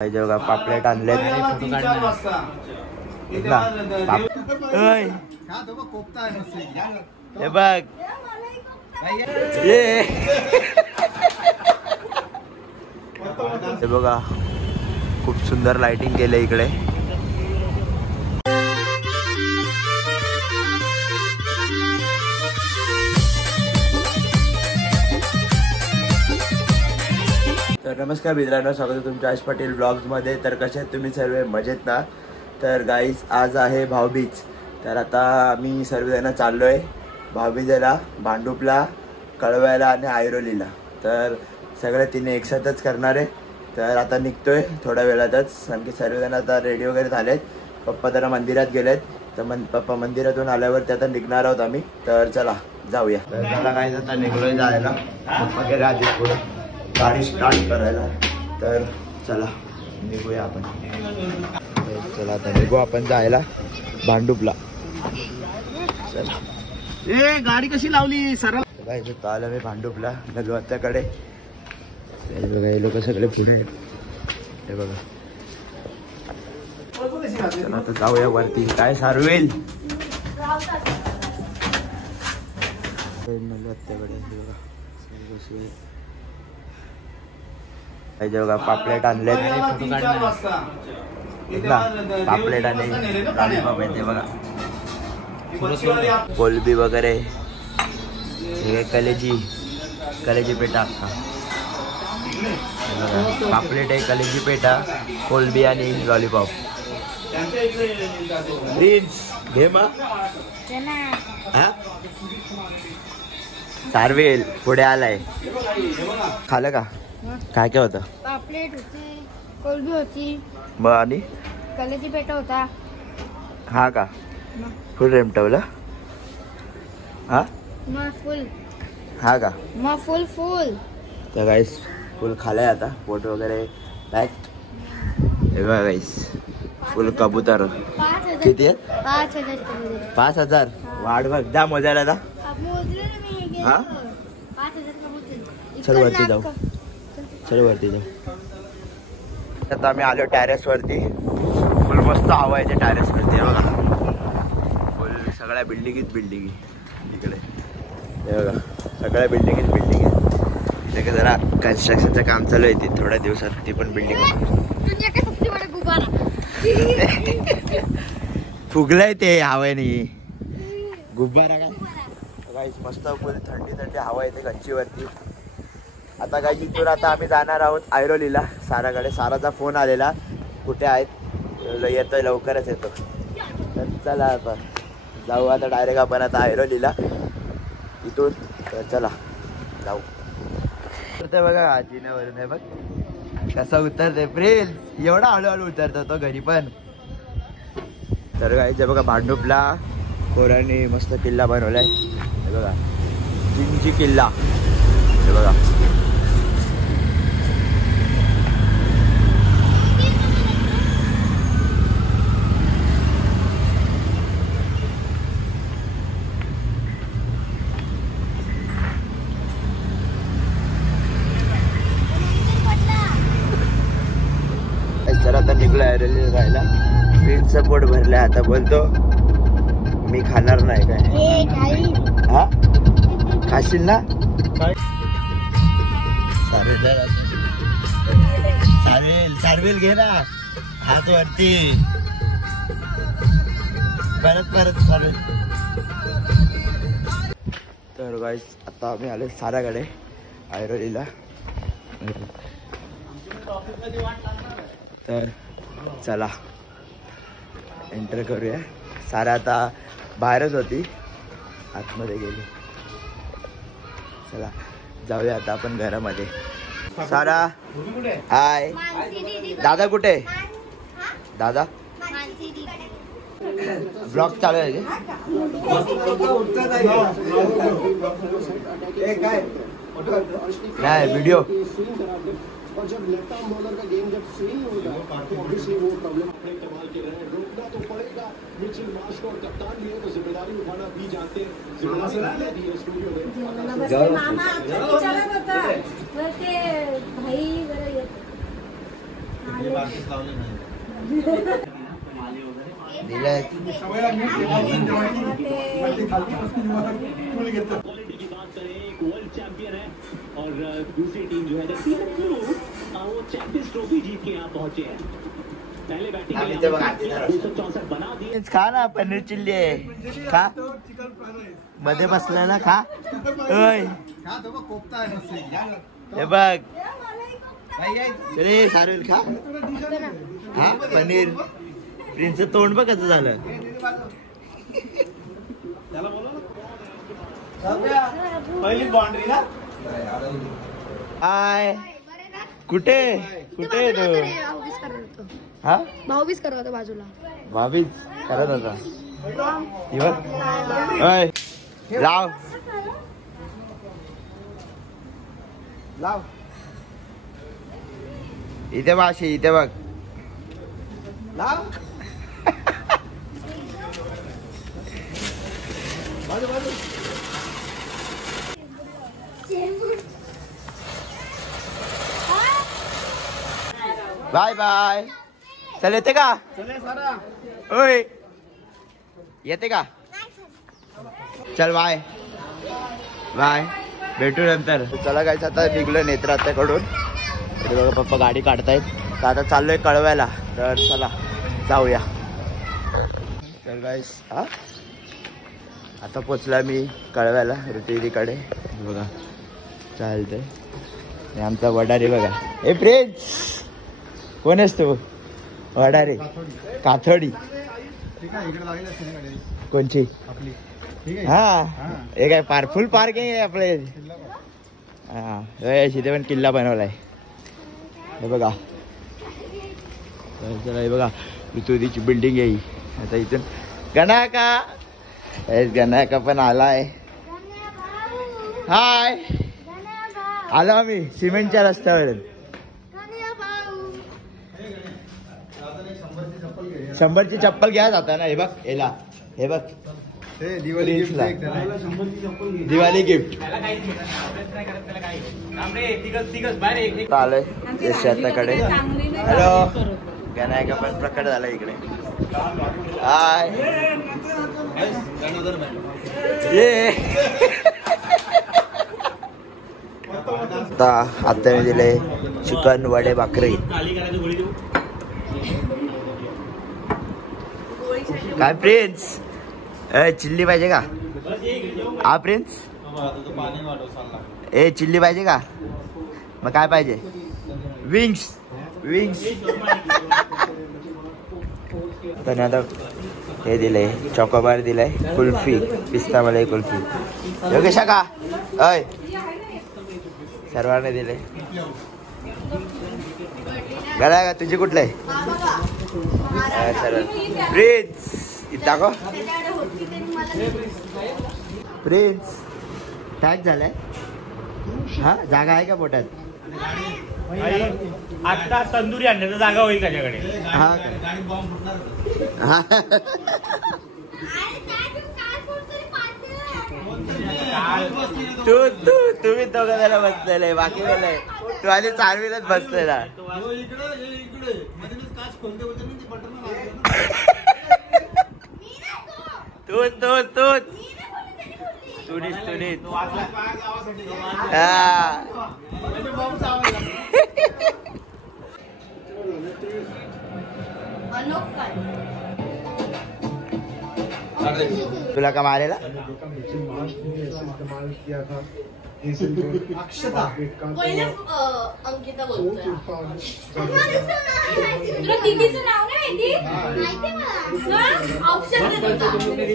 जेव्हा पापलेट आणले हे बघ हे बघा खूप सुंदर लाइटिंग केले इकडे. तर नमस्कार मित्रांनो, स्वागत आहे तुमच्या आश पाटील ब्लॉग्समध्ये. तर कसे आहेत तुम्ही सर्व? मजेत ना? तर गाईज आज आहे भाऊबीज. तर आता आम्ही सर्वजण चाललो आहे भाऊबीजेला, भांडुपला, कळव्याला आणि ऐरोलीला. तर सगळे तिने एकसाथच करणार आहे. तर आता निघतोय थोड्या वेळातच, कारण की सर्वजण आता रेडी वगैरे झालेत. पप्पा जरा मंदिरात गेलेत, तर पप्पा मंदिरातून आल्यावरती आता निघणार आहोत आम्ही. तर चला जाऊया. तर चला गाईज आता निघलोय जायला. पप्पा गेला आधी पुढे गाडी स्टार्ट करायला. तर चला निघूया आपण. चला आता निघू आपण जायला भांडुपला. चला. गाडी कशी लावली सरळ? काय आलं मी भांडुपला नगवत्याकडे. बघा हे लोक सगळे पुढे. हे बघा आता जाऊया वरती. काय सारवेल नगवत्याकडे. जेव्हा पापलेट आणले पापलेट आणि लॉलीपॉप आहे ते बघा. कोलबी वगैरे, हे कलेजी पेटा अख्खा. पापलेट आहे, कलेजी पेटा, कोलबी आणि लॉलीपॉप. प्रिन्स घे मा. सारवेल पुढे आलाय. खालं का? काय काय होतं? पापलेट होती, कोलबी होती, मग आणि कलेजी पेटा होता. हा का? फुल रेमटवलं? हा मग फुल. हा का? मग फुल. तर गाईस फुल खालाय आता, पोट वगैरे पॅक. हे बघा गाईस फुल कबूतर. किती आहेत? 5,000. 5,000. वाढ बघ, जा मोजायला जा. हा चल वरती जाऊ. चल वरती जाऊ. आता आम्ही आलो टॅरेस वरती. फुल मस्त हवा आहे टॅरेस वरती. बघा फुल सगळ्या बिल्डिंग इकडे. हे बघा सगळ्या बिल्डिंग इथे जरा कन्स्ट्रक्शनचं काम चालू आहे. ती थोड्या दिवसात ती पण बिल्डिंग फुगलाय ते हवेने. गुब्बारा काय मस्त फुल थंडी हवा येते गच्चीवरती. आता काय इथून आता आम्ही जाणार आहोत ऐरोलीला साराकडे. साराचा फोन आलेला कुठे आहेत, येतोय लवकरच येतो. तर चला आता जाऊ आता डायरेक्ट आपण आता ऐरोलीला इथून. तर चला जाऊ. ते बघा आजीनावरून आहे बघ कसा उतरते. प्रिन्स एवढा हळूहळू उतरतो तो घरी पण. तर काय बघा भांडुपला पोरांनी मस्त किल्ला बनवलाय. हे बघा चिंची किल्ला. हे बघा तर आता निघलो ऐरोलीला राहायला. प्रिन्सचं पोट भरलंय. आता बोलतो मी खाणार नाही. काय हा खाशील ना? सारवेल घे ना हात वरती. परत सारवेल. तर गाईस आता आम्ही आलो साराकडे ऐरोलीला. तर चला एंटर करूया. सारा आता बाहेरच होती, आतमध्ये गेली. चला जाऊया आता आपण घरामध्ये. सारा हाय. दादा कुठे? दादा ब्लॉग चालू आहे नाही व्हिडिओ. और जब लेफ्ट आर्म बॉलर का गेम जब स्विंग होगा तो ऑब्वियसली वो प्रॉब्लम अपने इस्तेमाल के रहे हैं. रोकना तो पड़ेगा मिचेल मार्श को. और कप्तान भी है तो जिम्मेदारी उठाना भी जानते हैं. जिम्मेदारी दी है स्टूडियो में. मामा विचारत होता ते भाई जरा येत. दिलंय क्वालिटी की बात करें एक वर्ल्ड चैंपियन है और दूसरी टीम जो है वो चैंपियंस ट्रॉफी जीत के यहाँ पहुंचे हैं पहले बैटिंग 264 बना दिए खा ना पनीर चिल्ली आहे खा मध्ये बसलाय ना खा ओय हे बघ रे सारुल खा हा पनीर प्रिन्सचं तोंड बघ कसं झालं पहिली बाउंड्री ना हाय कुठे कुठे तो हा भाऊबीज करत होता बाजूला भाभीच करत होता हे बघ ओय लाव लाव इथे बाशी इथे बघ लाव बाय बाय चल येते का ओय येते का चल बाय बाय भेटू नंतर चला गाईस आता निघलो नेत्रात्याकडून बघा पप्पा गाडी काढतायत तर आता चाललोय कळवायला तर चला जाऊया तर गाईस हा आता पोचला मी कळवायला ऋतुदीकडे बघा चालतंय आमचा वडारी बघा ए प्रिन्स कोण आहेस तू वडारी काथोडी कोणची हा हे काय फुल पार्किंग आहे आपले हा तिथे पण किल्ला बनवलाय हे बघा चला हे बघा ऋतुदीची बिल्डिंग आहे आता इथून गणाका गणाका पण आलाय हाय आलो आम्ही सिमेंटच्या रस्त्यावरून 100ची चप्पल घ्या जाता ना हे बघ याला हे बघ दिवाळी गिफ्ट आलोय शेताकडे हॅलो गणायका पण प्रकट झाला इकडे हाय ये आता मी दिले चिकन वडे भाकरी काय प्रिन्स चिल्ली पाहिजे का हा प्रिन्स ए चिल्ली पाहिजे का मग काय पाहिजे विंग्स विंग्स त्याने आता हे दिलंय चॉकोबार दिलाय कुल्फी पिस्ता मलाई कुल्फी योगेशा का अय सर्वांना दिले गळा का तुझी कुठलं आहे प्रिन्स दाखव प्रिन्स टॅग झालाय हा जागा आहे का पोटात आता तंदुरी आणण्याची जागा होईल त्याच्याकडे हा तुम्ही दोघं जरा बसलेले बाकी गेले तू आधी चारवीलाच बसलेला तुनीच तुला का मारेला अंकिता बोलतोय तुला दीदीचं नाव नाही माहिती ऑप्शन देत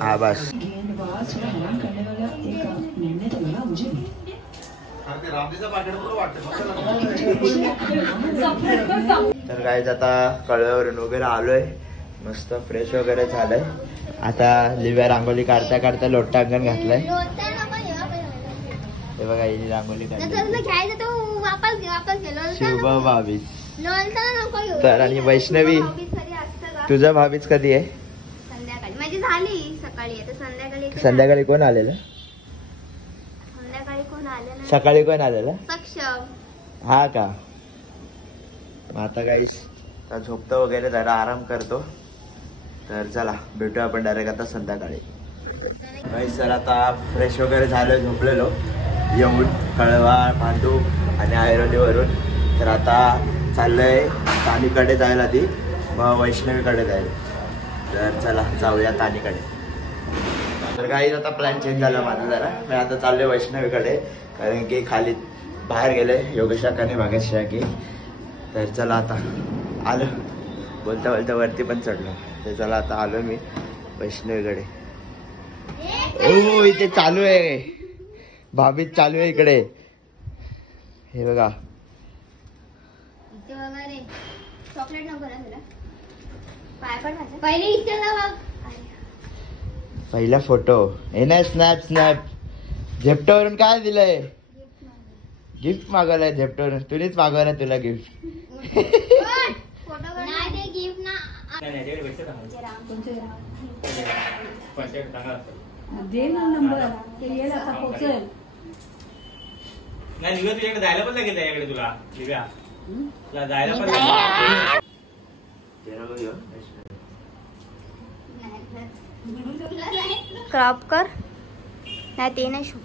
हा बस तर काय आता कळव्यावरून वगैरे आलोय मस्त फ्रेश वगैरे झालंय आता लिव्या रांगोली काढता काढता लोटा अंगण घातलंय हे बघा ही रांगोली काढली. घ्यायचं तो वापस गेलो शुभ भावीच. नको घेऊ. तर आणि वैष्णवी भाऊबीज कधी असतं का? तुझा भावीच कधी आहे? संध्याकाळी माझी झाली सकाळी आता संध्याकाळी येते ना. संध्याकाळी कोण आलेलं? संध्याकाळी कोण आलं नाही. सकाळी कोण आलेलं? सक्षम. हा का? मग आता गाईस झोपतो वगैरे जरा आराम करतो. तर चला भेटूया आपण डायरेक्ट आता संध्याकाळी. गाईस सर आता फ्रेश वगैरे झालं, झोपलेलो येऊन कळवा भांडू आणि ऐरोलीवरून. तर आता चाललंय तानीकडे जायला आधी, मग वैष्णवीकडे जाईल. तर चला जाऊया तानीकडे. तर गाईस आता प्लॅन चेंज झाला माझा जरा. मी आता चाललोय वैष्णवीकडे, कारण की खाली बाहेर गेले योगेशाखाने भाग्यश्री की. तर चला आता आलो, बोलता बोलता वरती पण चढलो. तर चला आता आलो मी वैष्णवीकडे. ओ इथे चालू आहे भाभीच चालू आहे इकडे. हे बघा इथे वगैरे चॉकलेट नको ना तुला? पाय पण माझा पहिले इथे लावा. पहिला फोटो हे ना. स्नॅप स्नॅप झेप्टोवरून काय दिलंय? गिफ्ट मागवलंय झेप्टोवरून. तुझीच मागवलं तुला गिफ्ट. फोटो नाही ते गिफ्ट ना. दे ना नंबर ते येईल आता पोचेल. नाही दिव्या तुझ्याकडे जायला पण लागेल त्याच्याकडे. तुला दिव्या तुला जायला पण लागेल. क्रॉप कर नाही ते नाही शूट.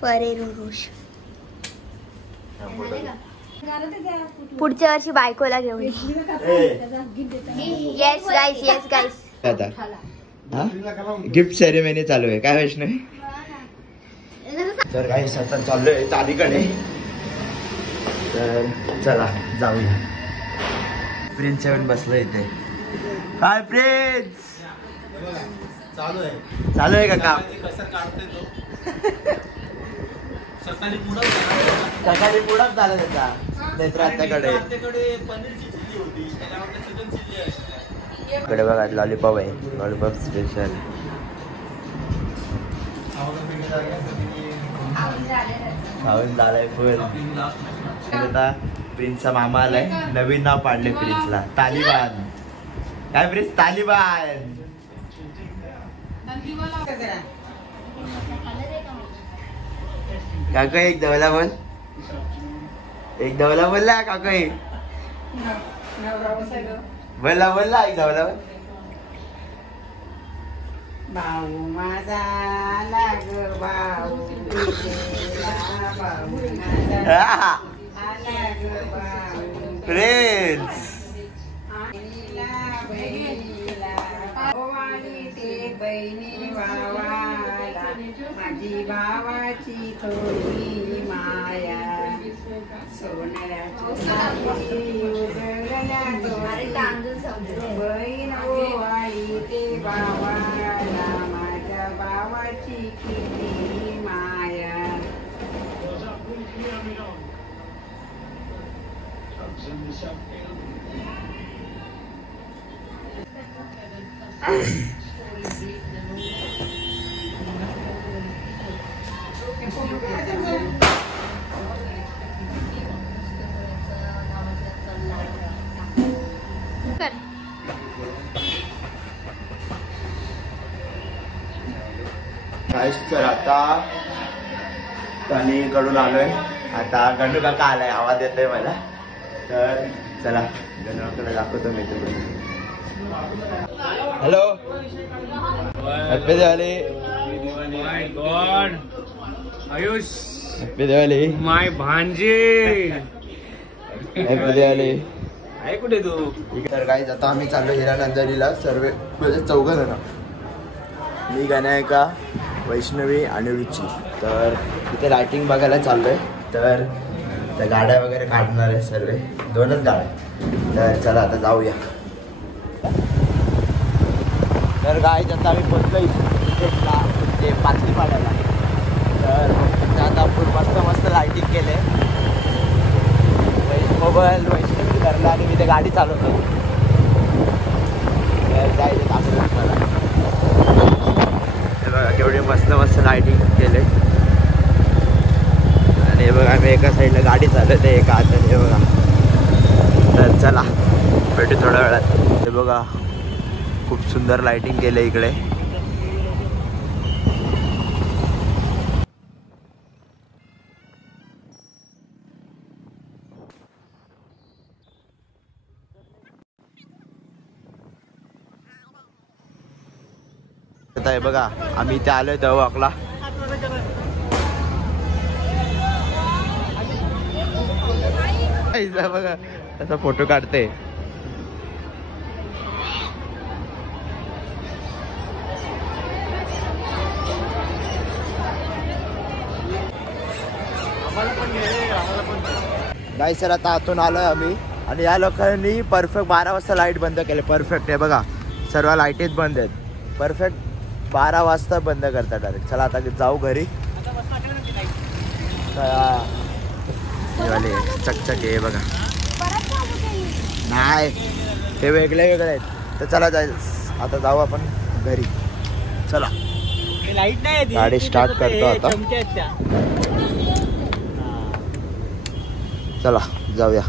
फरेरो रोश पुढच्या वर्षी बायकोला घेऊन. येस गाईस येस गाईस. गिफ्ट सेरेमनी चालू आहे काय वैष्णवी? तर काही आता चाललोय तानीकडे. तर चला जाऊया. प्रिन्स येऊन बसलो इथे. काय प्रिन्स चालू आहे का काम? सकाळी पुढंच झालं त्याचा नेत्रात्याकडे. इकडे बघा लॉलीपॉप आहे, लॉलीपॉप स्पेशल. खाऊन झालाय फुल. आता प्रिन्सचा मामा आलाय, नवीन नाव पाडले प्रिन्सला तालिबान. काय प्रिन्स? तालिबान. काका एक दवला बोल, एक दवला बोलला काका. बोलला बोलला एक दवला बोल. भाऊ माझा लाग भाऊ प्रिन्स बहिणी भावाला माझी भावाची थोडी माया. सोनराची उजळल्या बहीण ओवाळी ते भावाला माझ्या भावाची किती माया. तर आता तानीकडून आलोय. आता गणू काका आलाय, आवाज येतोय मला. तर चला गणू काकाला दाखवतो मी तुम्ही. Hello happy Diwali. God Ayush happy Diwali my भांजे. हॅपी दिवाळी. आहे कुठे तू? तर काही आता आम्ही चाललो हिरानंदरीला सर्व म्हणजे 4 जण. मी गणायका, वैष्णवी आणि रुची. तर इथे लाइटिंग बघायला चाललोय. तर त्या गाड्या वगैरे काढणार आहे सर्व, 2च गाड्या. तर चला आता जाऊया. तर गाईज आता आम्ही पोचलो ते पाचली पाड्याला. तर त्यात आपण मस्त लाइटिंग केले. मोबाईल वैष्णवी धरला आणि मी ते गाडी चालवतो. तर जायचं आपल्याला मला. हे बघा केवढे मस्त मस्त लाइटिंग केले. आणि हे बघा आम्ही एका साईडला गाडी चालवते एका हाताने. हे बघा. तर चला भेटू थोड्या वेळात. हे बघा खूप सुंदर लाइटिंग केले इकडे. आहे बघा आम्ही इथे आलोय तेव्हा वॉकला. बघा त्याचा फोटो काढते. नाही सर आता आतून आलोय आम्ही आणि या लोकांनी परफेक्ट 12 वाजता लाईट बंद केले. परफेक्ट आहे बघा सर्व लाईटीच बंद आहेत. परफेक्ट 12 वाजता बंद करतात डायरेक्ट. चला आता जाऊ घरी. चकचक आहे बघा. नाही हे वेगळे वेगळे आहेत. तर चला जायचं आता जाऊ आपण घरी. चला लाईट नाही गाडी स्टार्ट करतो आता. चला जाऊया.